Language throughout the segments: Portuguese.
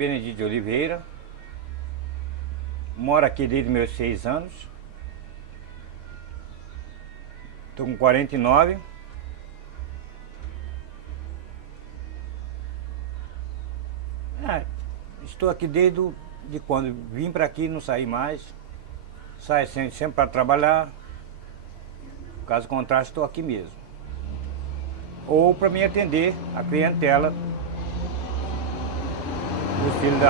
Benedito de Oliveira, moro aqui desde meus 6 anos, estou com 49. Estou aqui desde de quando vim para aqui, não saí mais, saio sempre para trabalhar, caso contrário estou aqui mesmo. Ou para me atender a clientela dos filhos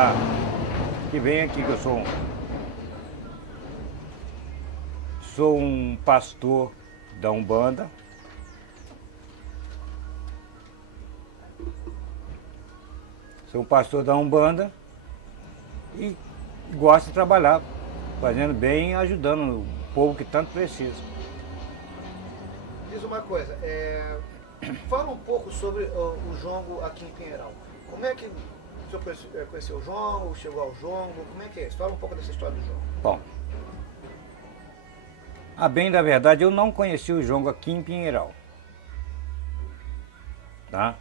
que vem aqui, que eu sou um pastor da Umbanda. Sou um pastor da Umbanda e gosto de trabalhar, fazendo bem e ajudando o povo que tanto precisa. Diz uma coisa, fala um pouco sobre o jongo aqui em Pinheiral. Como é que o senhor conheceu o jongo, chegou ao jongo, como é que é isso? Fala um pouco dessa história do jongo. Bom, a bem da verdade, eu não conheci o jongo aqui em Pinheiral, tá?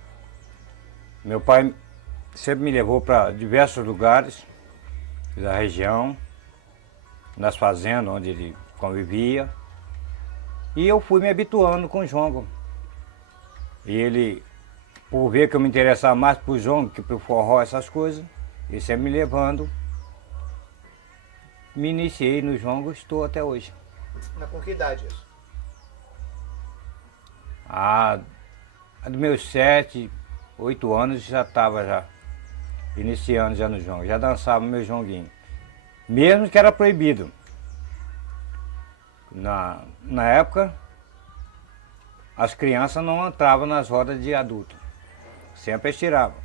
Meu pai sempre me levou para diversos lugares da região, nas fazendas onde ele convivia, e eu fui me habituando com o jongo. E ele, por ver que eu me interessava mais por jongo que por forró, essas coisas, ele sempre me levando. Me iniciei no jongo, estou até hoje. Mas com que idade isso? Dos meus 7, 8 anos já estava iniciando já no jongo, já dançava meu jonguinho. Mesmo que era proibido. Na época, as crianças não entravam nas rodas de adulto, sempre tiravam.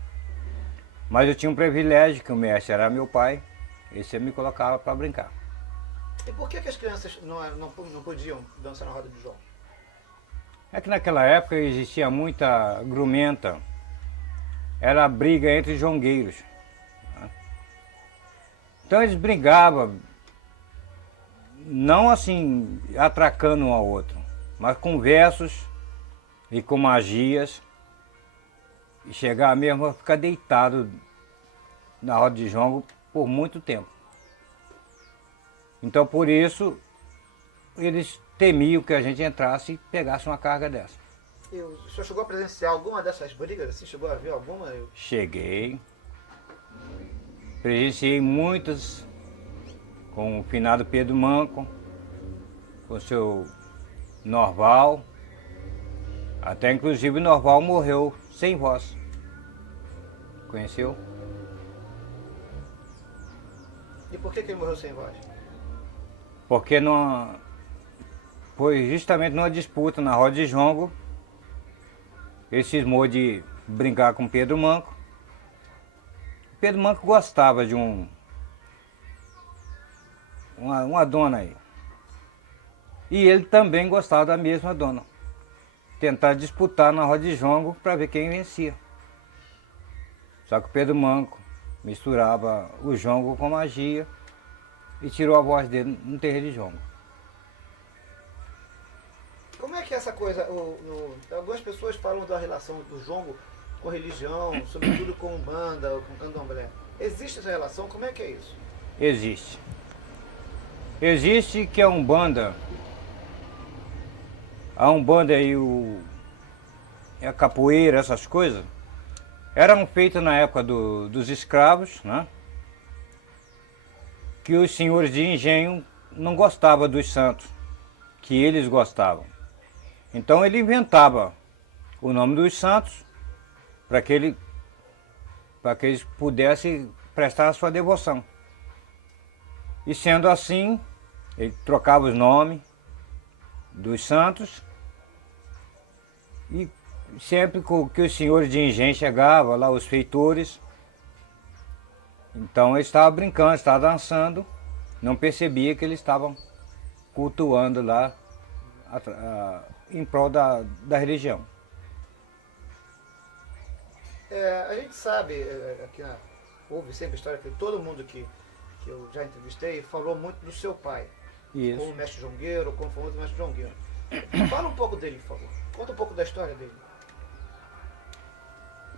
Mas eu tinha um privilégio, que o mestre era meu pai, e sempre me colocava para brincar. E por que as crianças não podiam dançar na roda de jongo? É que naquela época existia muita grumenta, era briga entre jongueiros. Então eles brigavam, não assim atracando um ao outro, mas com versos e com magias, e chegava mesmo a ficar deitado na roda de jongo por muito tempo. Então por isso eles temiam que a gente entrasse e pegasse uma carga dessa. E o senhor chegou a presenciar alguma dessas brigas assim? Chegou a ver alguma? Cheguei, presenciei muitas com o finado Pedro Manco, com o seu Norval. Até inclusive o Norval morreu sem voz. Conheceu? E por que ele morreu sem voz? Porque foi justamente numa disputa na roda de jongo. Ele cismou de brincar com Pedro Manco. Pedro Manco gostava de uma dona aí. E ele também gostava da mesma dona. Tentar disputar na roda de jongo para ver quem vencia. Só que o Pedro Manco misturava o jongo com magia e tirou a voz dele no terreiro de jongo. Como é que é essa coisa? Algumas pessoas falam da relação do jongo com religião, sobretudo com umbanda ou com candomblé. Existe essa relação? Como é que é isso? Existe. Existe que a Umbanda e a capoeira, essas coisas, eram feitas na época dos escravos, né? Que os senhores de engenho não gostavam dos santos, que eles gostavam. Então ele inventava o nome dos santos para que eles pudessem prestar a sua devoção. E sendo assim, ele trocava os nomes dos santos e sempre que os senhores de engenho chegavam lá, os feitores, então eles estavam brincando, estavam dançando, não percebia que eles estavam cultuando lá em prol da religião. A gente sabe, houve sempre a história que todo mundo que eu já entrevistei falou muito do seu pai. Isso. Como mestre jongueiro, como famoso mestre jongueiro. Fala um pouco dele, por favor. Conta um pouco da história dele.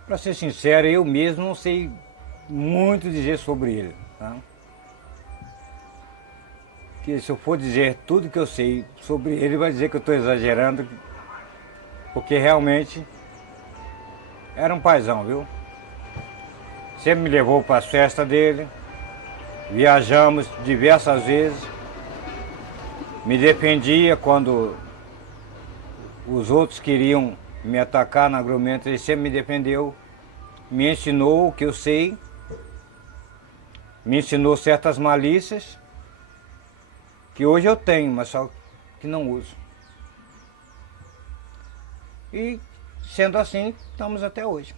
Para ser sincero, eu mesmo não sei muito dizer sobre ele, tá? Que se eu for dizer tudo que eu sei sobre ele, vai dizer que eu estou exagerando, porque realmente era um paizão, viu? Sempre me levou para as festas dele, viajamos diversas vezes, me defendia quando os outros queriam me atacar no agrumento, ele sempre me defendeu, me ensinou o que eu sei, me ensinou certas malícias, que hoje eu tenho, mas só que não uso. E sendo assim, estamos até hoje.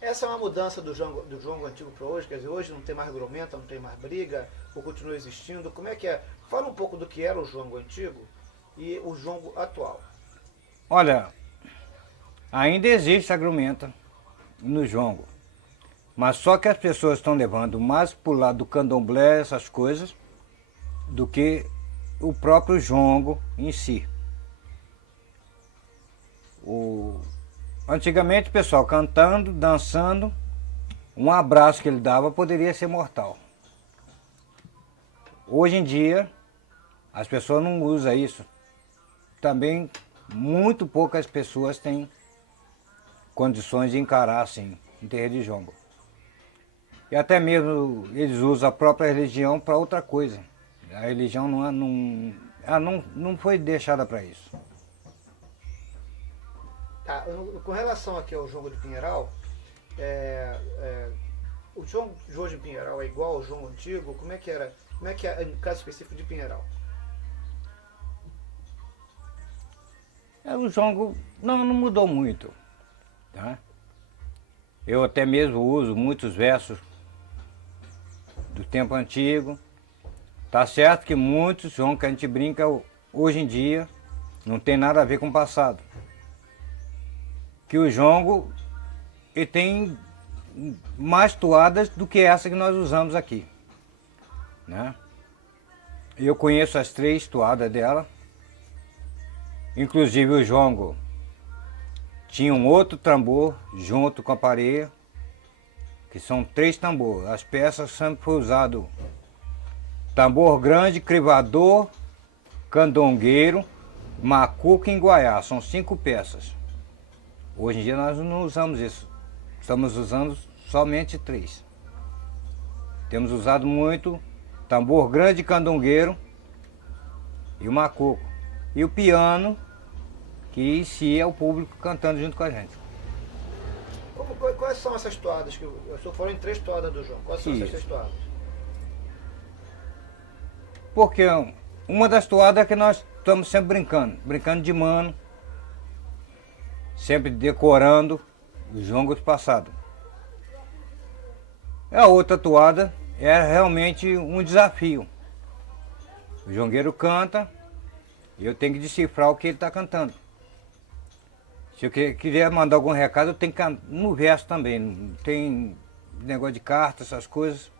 Essa é uma mudança do jongo antigo para hoje, quer dizer, hoje não tem mais grumenta, não tem mais briga, ou continua existindo, como é que é? Fala um pouco do que era o jongo antigo e o jongo atual. Olha, ainda existe agrumenta no jongo, mas só que as pessoas estão levando mais para o lado do candomblé, essas coisas, do que o próprio jongo em si. Antigamente o pessoal cantando, dançando, um abraço que ele dava poderia ser mortal. Hoje em dia as pessoas não usam isso. Também muito poucas pessoas têm condições de encarar assim um terreiro de jongo. E até mesmo eles usam a própria religião para outra coisa. A religião não foi deixada para isso. Tá, com relação aqui ao jongo de Pinheiral, o jongo de hoje em Pinheiral é igual ao jongo antigo? Como é que era? Como é que é no caso específico de Pinheiral? O jongo não mudou muito, tá? Eu até mesmo uso muitos versos do tempo antigo. Tá certo que muitos jongos que a gente brinca hoje em dia não tem nada a ver com o passado. Que o jongo ele tem mais toadas do que essa que nós usamos aqui, né? Eu conheço as 3 toadas dela. Inclusive o jongo tinha um outro tambor junto com a pareia, que são 3 tambores. As peças sempre foi usado tambor grande, crivador, candongueiro, macuco e enguaiá. São 5 peças. Hoje em dia nós não usamos isso. Estamos usando somente 3. Temos usado muito tambor grande, candongueiro e o macuco. E o piano, que em si é o público cantando junto com a gente. Quais são essas toadas? Que eu só falei em 3 toadas do jongo. Quais são essas 3 toadas? Porque uma das toadas é que nós estamos sempre brincando de mano, sempre decorando os jongos passados. A outra toada é realmente um desafio. O jongueiro canta e eu tenho que decifrar o que ele está cantando. Se eu quiser mandar algum recado, eu tenho que cantar no verso também. Não tem negócio de carta, essas coisas.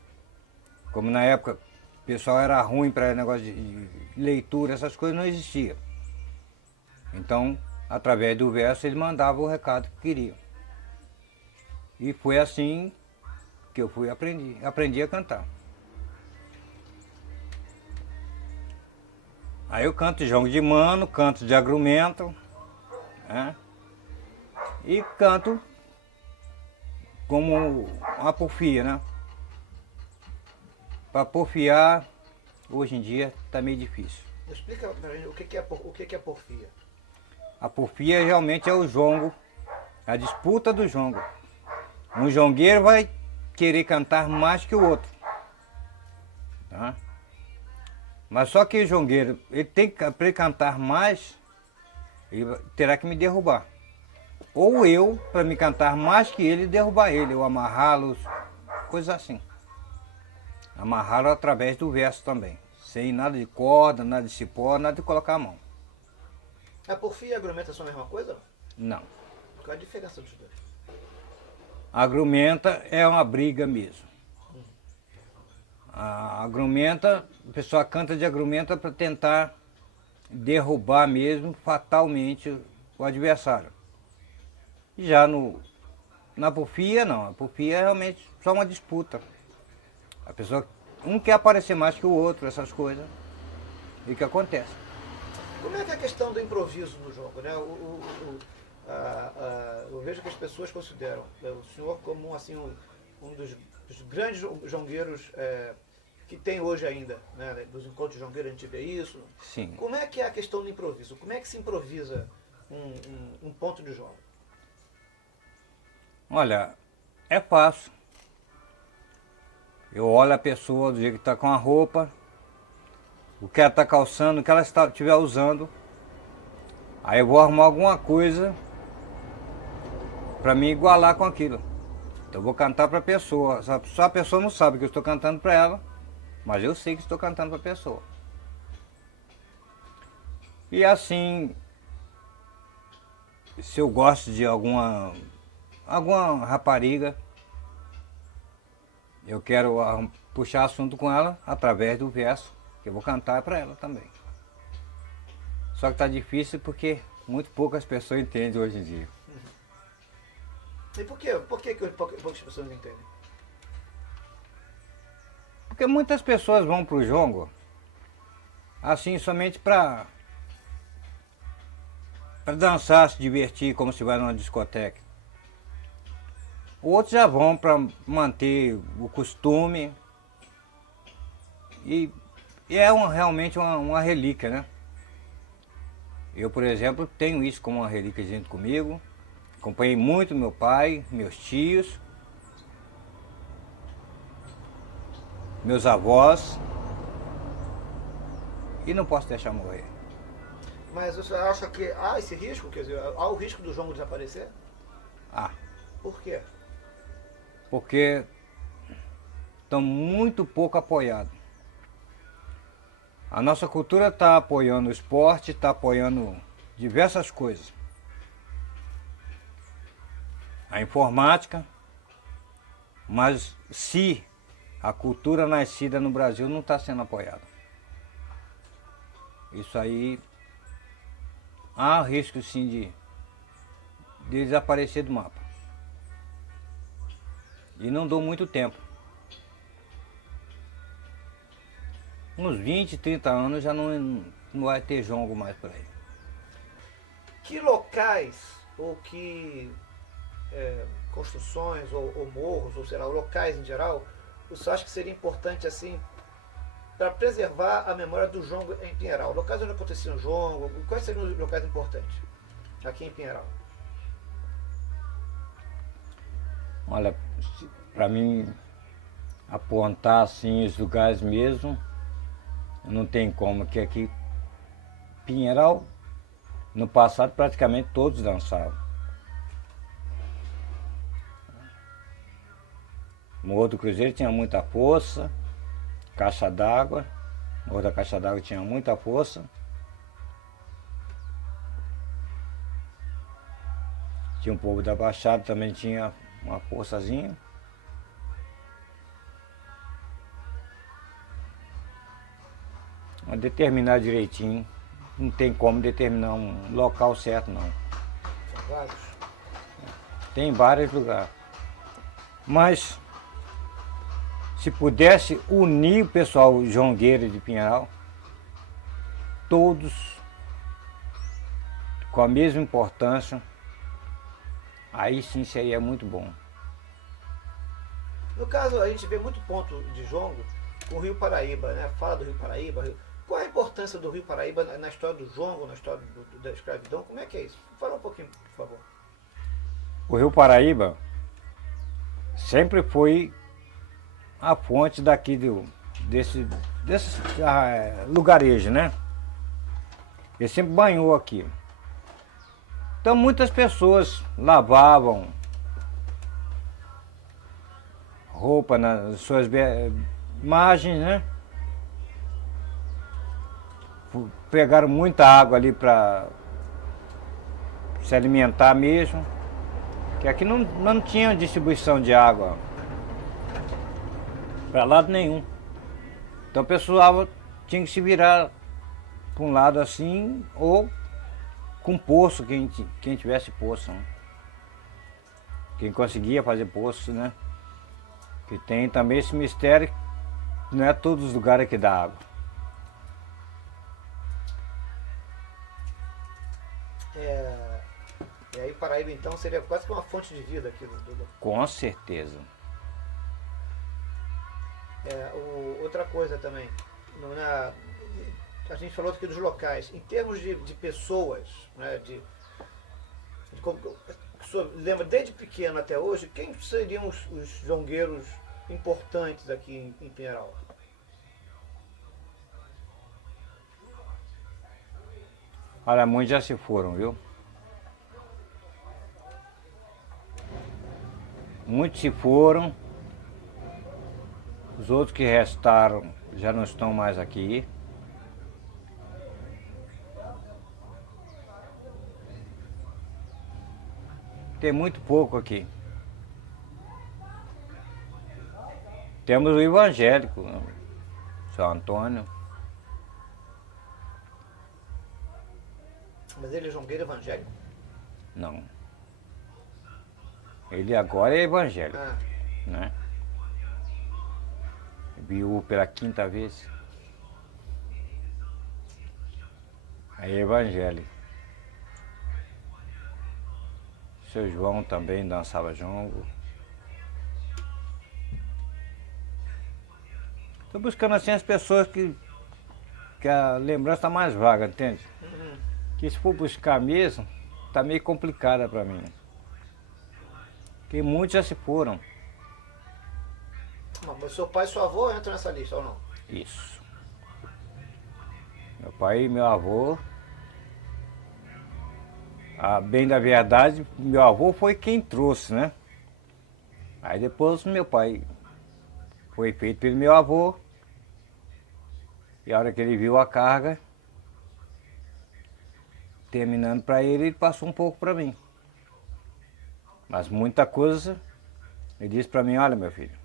Como na época o pessoal era ruim para negócio de leitura, essas coisas não existiam. Então, através do verso, ele mandava o recado que queria. E foi assim que eu aprendi a cantar. Aí eu canto jongo de mano, canto de agrumento, né? E canto como uma porfia, né? Para porfiar, hoje em dia está meio difícil. Explica pra gente o que é porfia. A porfia realmente é o jongo, a disputa do jongo. Um jongueiro vai querer cantar mais que o outro, tá? Mas só que o jongueiro, ele tem que, para ele cantar mais, ele terá que me derrubar. Ou eu, para me cantar mais que ele, derrubar ele, ou amarrá-lo, coisa assim. Amarrá-lo através do verso também, sem nada de corda, nada de cipó, nada de colocar a mão. A porfia e a agrumenta são a mesma coisa? Não. Qual é a diferença dos dois? A agrumenta é uma briga mesmo. A agrumenta, o pessoal canta de agrumenta para tentar derrubar mesmo fatalmente o adversário. Já no Na porfia não, a porfia é realmente só uma disputa. A pessoa, um quer aparecer mais que o outro, essas coisas. E o que acontece? Como é que é a questão do improviso no jogo, né? Eu vejo que as pessoas consideram o senhor como assim, um dos grandes jongueiros que tem hoje ainda, né? Dos encontros de jongueiro a gente vê isso. Sim. Como é que é a questão do improviso? Como é que se improvisa um ponto de jogo? Olha, é fácil. Eu olho a pessoa do jeito que está com a roupa, o que ela está calçando, o que ela estiver usando. Aí eu vou arrumar alguma coisa para me igualar com aquilo. Então eu vou cantar para a pessoa. Só a pessoa não sabe que eu estou cantando para ela, mas eu sei que estou cantando para a pessoa. E assim, se eu gosto de alguma rapariga, eu quero puxar assunto com ela através do verso, que eu vou cantar para ela também. Só que está difícil porque muito poucas pessoas entendem hoje em dia. E por quê? Por que poucas pessoas não entendem? Porque muitas pessoas vão para o jongo assim somente para dançar, se divertir, como se vai numa discoteca. Outros já vão para manter o costume e é realmente uma relíquia, né? Eu, por exemplo, tenho isso como uma relíquia junto comigo. Acompanhei muito meu pai, meus tios, meus avós e não posso deixar morrer. Mas você acha que há esse risco? Quer dizer, há o risco do jongo desaparecer? Ah, Por quê? porque estão muito pouco apoiados. A nossa cultura está apoiando o esporte, está apoiando diversas coisas. A informática, mas se a cultura nascida no Brasil não está sendo apoiada. Isso aí há risco sim de desaparecer do mapa. E não dou muito tempo. Uns 20, 30 anos já não vai ter jongo mais por aí. Que locais ou que construções ou morros, ou sei lá, locais em geral, você acha que seria importante assim para preservar a memória do jongo em Pinheiral? Locais onde acontecia o jongo, quais seriam os locais importantes aqui em Pinheiral? Olha, para mim apontar assim os lugares mesmo, não tem como, que aqui Pinheiral, no passado praticamente todos dançavam. Morro do Cruzeiro tinha muita força, Caixa d'Água, Morro da Caixa d'Água tinha muita força. Tinha um povo da Baixada também tinha uma forçazinha. Mas determinar direitinho, não tem como determinar um local certo não. São vários. Tem vários lugares. Mas se pudesse unir o pessoal jongueiro de Pinheiral, todos com a mesma importância, aí sim seria muito bom. No caso, a gente vê muito ponto de jongo com o Rio Paraíba, né? Fala do Rio Paraíba. Qual é a importância do Rio Paraíba na história do jongo, na história da escravidão? Como é que é isso? Fala um pouquinho, por favor. O Rio Paraíba sempre foi a fonte daqui desse lugarejo, né? Ele sempre banhou aqui. Então muitas pessoas lavavam roupa nas suas margens, né? Pegaram muita água ali para se alimentar mesmo, que aqui não tinha distribuição de água para lado nenhum. Então o pessoal tinha que se virar para um lado assim, ou com poço, quem tivesse poço, né? quem conseguia fazer poço, né? Que tem também esse mistério, não é todos os lugares que dá água. E aí Paraíba então seria quase que uma fonte de vida aqui do. Com certeza. Outra coisa também, a gente falou aqui dos locais, em termos de pessoas, né, o senhor lembra desde pequeno até hoje, quem seriam os jongueiros importantes aqui em Pinheiral? Olha, muitos já se foram, viu? Muitos se foram, os outros que restaram já não estão mais aqui. Tem muito pouco aqui. Temos o evangélico, né? São Antônio. Mas ele é jongueiro evangélico? Não. Ele agora é evangélico, né? Viu pela 5ª vez. Aí é evangélico. Seu João também dançava jongo. Estou buscando assim as pessoas que a lembrança está mais vaga, entende? Que se for buscar mesmo, tá meio complicada para mim. Porque muitos já se foram. Não, mas seu pai e sua avó entram nessa lista ou não? Isso. Meu pai e meu avô. Bem da verdade, meu avô foi quem trouxe, né? Aí depois meu pai foi feito pelo meu avô. E a hora que ele viu a carga, terminando para ele passou um pouco para mim. Mas muita coisa, ele disse para mim, olha meu filho,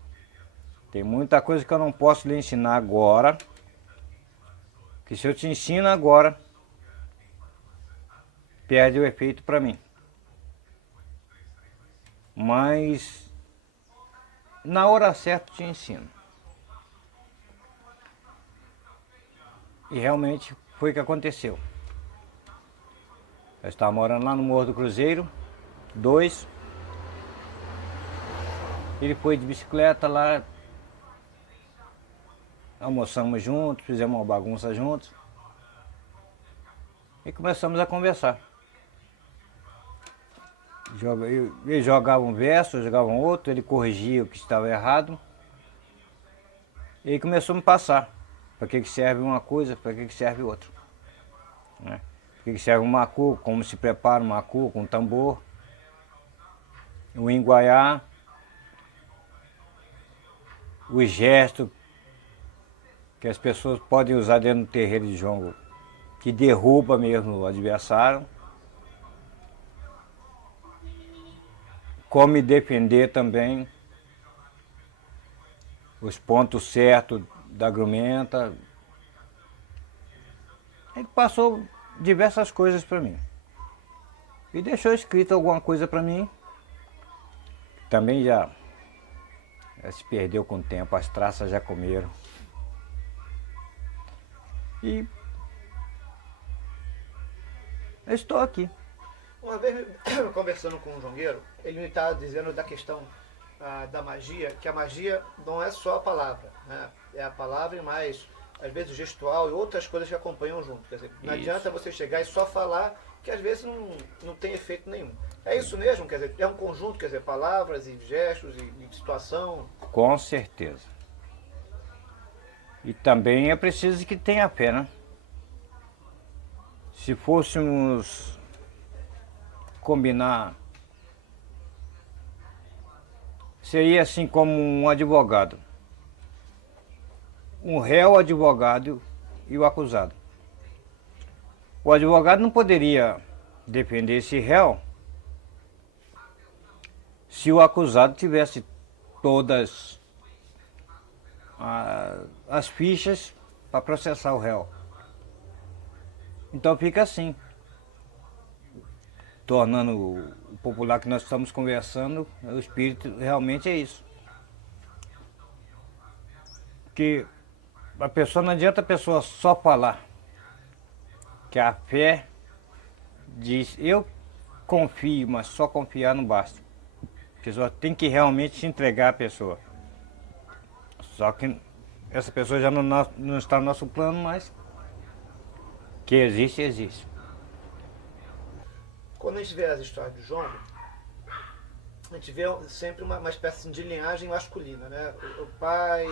tem muita coisa que eu não posso lhe ensinar agora, que se eu te ensino agora, perde o efeito para mim. Mas na hora certa eu te ensino. E realmente foi o que aconteceu. Eu estava morando lá no Morro do Cruzeiro, 2. Ele foi de bicicleta lá, almoçamos juntos, fizemos uma bagunça juntos e começamos a conversar. Ele jogava um verso, eu jogava um outro, ele corrigia o que estava errado e ele começou a me passar para que serve uma coisa, para que serve outra, né? Para que serve um macu, como se prepara um macu com tambor, o enguaiá, os gestos que as pessoas podem usar dentro do terreiro de jongo, que derruba mesmo o adversário. Como me defender também, os pontos certos da grumenta. Ele passou diversas coisas para mim. E deixou escrito alguma coisa para mim. Também já se perdeu com o tempo, as traças já comeram. E eu estou aqui. Uma vez, conversando com um jongueiro, ele me estava dizendo da questão da magia, que a magia não é só a palavra, né? É a palavra e mais, às vezes, o gestual e outras coisas que acompanham junto. Quer dizer, não adianta você chegar e só falar, que às vezes não tem efeito nenhum. É isso mesmo? Quer dizer, é um conjunto, quer dizer, palavras e gestos e situação? Com certeza. E também é preciso que tenha fé, né? Se fôssemos combinar, seria assim como um advogado. Um réu, o advogado e o acusado. O advogado não poderia defender esse réu se o acusado tivesse todas as fichas para processar o réu. Então fica assim, tornando o popular que nós estamos conversando, o espírito realmente é isso. Que a pessoa, não adianta a pessoa só falar, que a fé diz, eu confio, mas só confiar não basta. A pessoa tem que realmente se entregar à pessoa. Só que essa pessoa já não está no nosso plano, mas que existe, existe. Quando a gente vê as histórias do jongo, a gente vê sempre uma espécie de linhagem masculina, né? O pai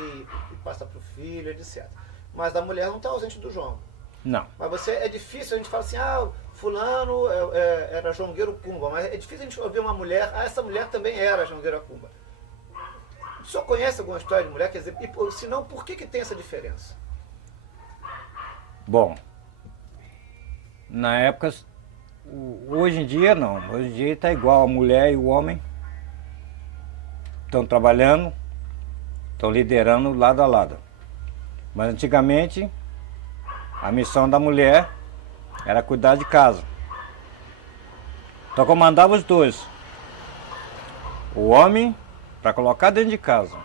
passa para o filho, etc. Mas a mulher não está ausente do jongo. Não. Mas é difícil, a gente fala assim, fulano era jongueiro cumba, mas é difícil a gente ouvir uma mulher, essa mulher também era jongueira cumba. O senhor conhece alguma história de mulher? Quer dizer, e, se não, por que tem essa diferença? Bom, na época, hoje em dia não, hoje em dia está igual, a mulher e o homem estão trabalhando, estão liderando lado a lado. Mas antigamente, a missão da mulher era cuidar de casa. Então comandava os dois. O homem para colocar dentro de casa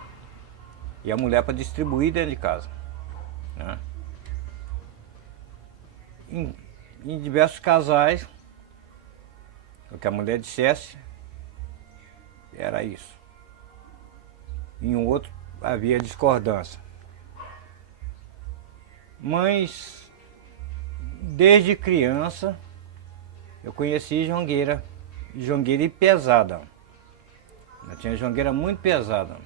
e a mulher para distribuir dentro de casa, né? Em diversos casais, o que a mulher dissesse era isso. Em um outro havia discordância. Mas desde criança eu conheci jongueira e pesada. Eu tinha jongueira muito pesada.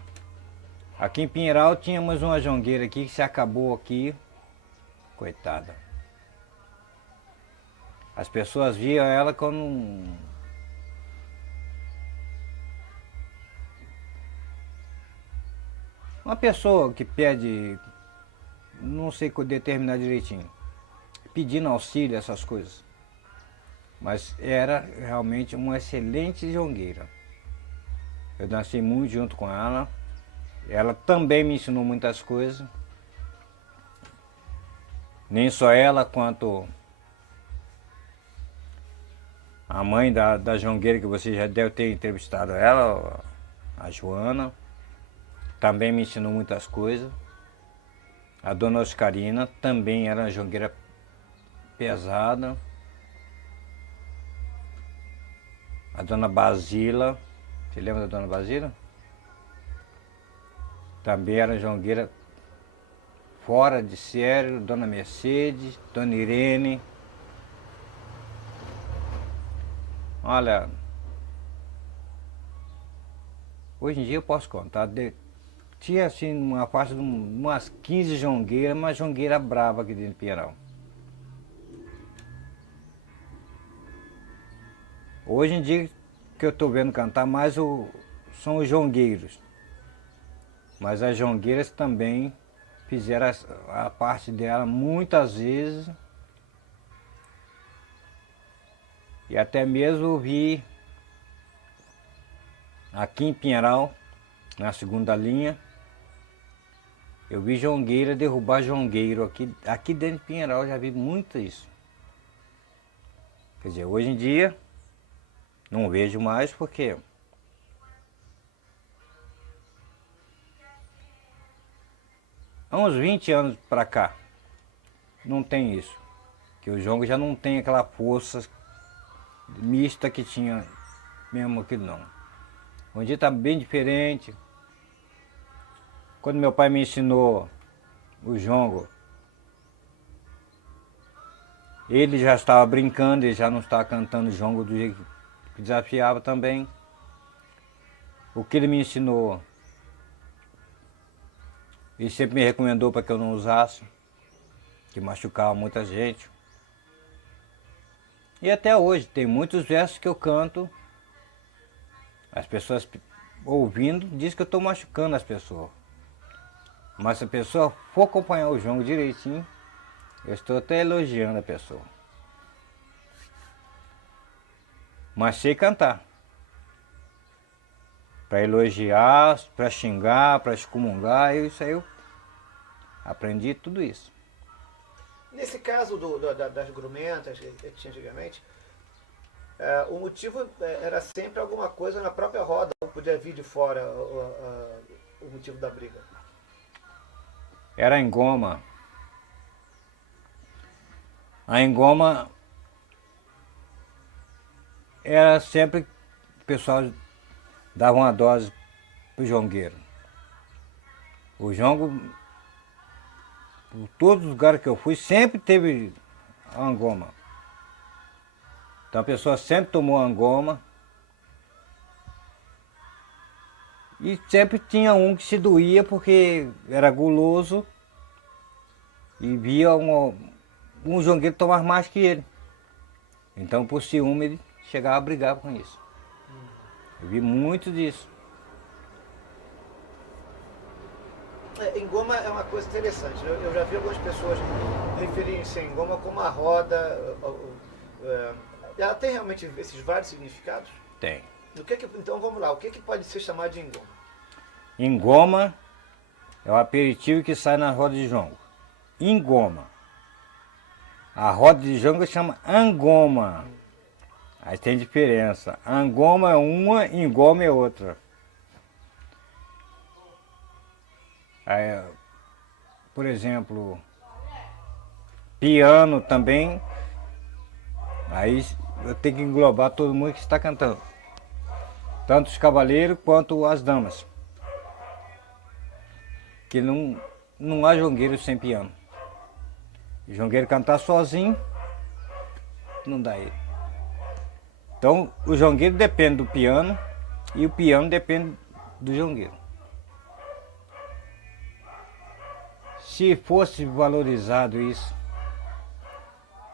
Aqui em Pinheiral tínhamos uma jongueira aqui que se acabou aqui, coitada. As pessoas viam ela como uma pessoa que pede, não sei determinar direitinho, pedindo auxílio, essas coisas. Mas era realmente uma excelente jongueira. Eu dancei muito junto com ela. Ela também me ensinou muitas coisas. Nem só ela, quanto a mãe da jongueira, que você já deve ter entrevistado ela, a Joana. Também me ensinou muitas coisas. A dona Oscarina também era uma jongueira pesada. A dona Basila, você lembra da dona Basila? Também era jongueira fora de sério. Dona Mercedes, dona Irene. Olha, hoje em dia eu posso contar, tinha assim uma faixa de umas 15 jongueiras, uma jongueira brava aqui dentro de Pinheiral. Hoje em dia que eu estou vendo cantar mais são os jongueiros. Mas as jongueiras também fizeram a parte dela muitas vezes. E até mesmo eu vi aqui em Pinheiral, na segunda linha, eu vi jongueira derrubar jongueiro aqui dentro de Pinheiral, eu já vi muito isso. Quer dizer, hoje em dia não vejo mais porque há uns 20 anos para cá não tem isso. Que o jongo já não tem aquela força mista que tinha mesmo aquilo não. Hoje em dia está bem diferente. Quando meu pai me ensinou o jongo, ele já estava brincando, ele já não estava cantando jongo do jeito que desafiava também. O que ele me ensinou, ele sempre me recomendou para que eu não usasse, que machucava muita gente. E até hoje tem muitos versos que eu canto, as pessoas ouvindo dizem que eu estou machucando as pessoas. Mas se a pessoa for acompanhar o jongo direitinho, eu estou até elogiando a pessoa. Mas sei cantar. Para elogiar, para xingar, para excomungar, isso aí eu aprendi tudo isso. Nesse caso das grumentas que tinha antigamente, O motivo era sempre alguma coisa na própria roda, não podia vir de fora o motivo da briga. Era engoma. A engoma era sempre o pessoal dava uma dose pro jongueiro. O jongo, por todos os lugares que eu fui, sempre teve angoma. Então a pessoa sempre tomou angoma. E sempre tinha um que se doía porque era guloso e via um jongueiro tomar mais que ele. Então por ciúme ele chegava a brigar com isso. Eu vi muito disso. Engoma é uma coisa interessante. Eu já vi algumas pessoas referirem-se a engoma como a roda. Ela tem realmente esses vários significados? Tem. Então vamos lá, o que pode ser chamado de engoma? Engoma é o aperitivo que sai na roda de jongo. Engoma. A roda de jongo chama angoma. Aí tem diferença. Angoma é uma, engoma é outra. Aí, por exemplo, piano também. Aí eu tenho que englobar todo mundo que está cantando. Tanto os cavaleiros quanto as damas. Que não há jongueiro sem piano. O jongueiro cantar sozinho, não dá ele. Então o jongueiro depende do piano e o piano depende do jongueiro. Se fosse valorizado isso,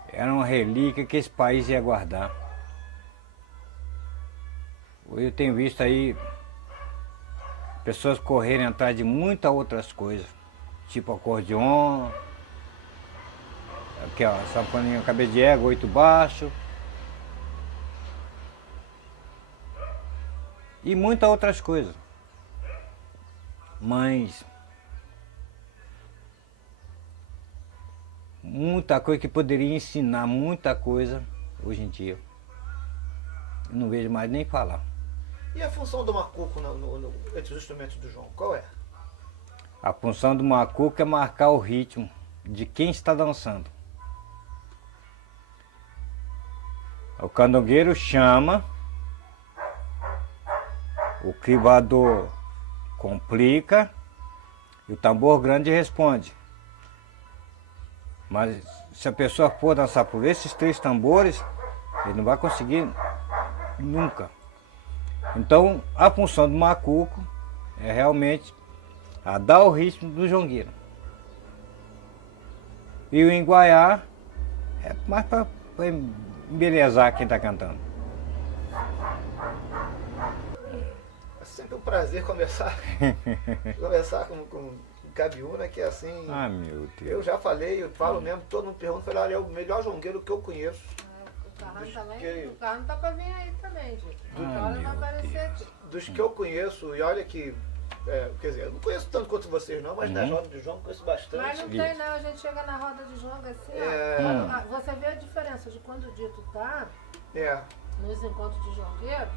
era uma relíquia que esse país ia guardar. Eu tenho visto aí pessoas correrem atrás de muitas outras coisas, tipo acordeon, aqui ó, sanfoninha cabeça de égua, 8 baixo. E muitas outras coisas. Mas muita coisa que poderia ensinar muita coisa hoje em dia. Eu não vejo mais nem falar. E a função do macuco entre os instrumentos do jongo, qual é? A função do macuco é marcar o ritmo de quem está dançando. O candongueiro chama, o cribador complica e o tambor grande responde. Mas se a pessoa for dançar por esses 3 tambores, ele não vai conseguir nunca. Então a função do macuco é realmente a dar o ritmo do jongueiro. E o enguaiá é mais para embelezar quem está cantando. É sempre um prazer conversar com o Gabiúna, que é assim. Ah, meu Deus. Eu já falei, eu falo mesmo, todo mundo pergunta, falei, olha, é o melhor jongueiro que eu conheço. O Carrano também, o Carrano tá pra vir aí também, gente. Uma hora vai aparecer aqui. Dos que eu conheço, e olha que, quer dizer, eu não conheço tanto quanto vocês não, mas nas rodas de jongo eu conheço bastante. Mas não tem não, a gente chega na roda de jongo assim, ó. Você vê a diferença de quando o Dito tá nos encontros de jongueiro,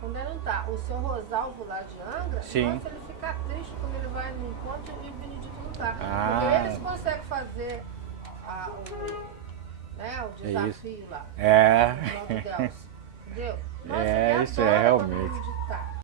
quando ele não tá. O seu Rosalvo lá de Angra, Sim. nossa, ele fica triste quando ele vai no encontro e o Benedito não tá. Ah. Porque eles conseguem fazer o desafio lá. É. No Delcio, entendeu? Nossa, É, ele isso adora é quando o realmente. Benedito tá.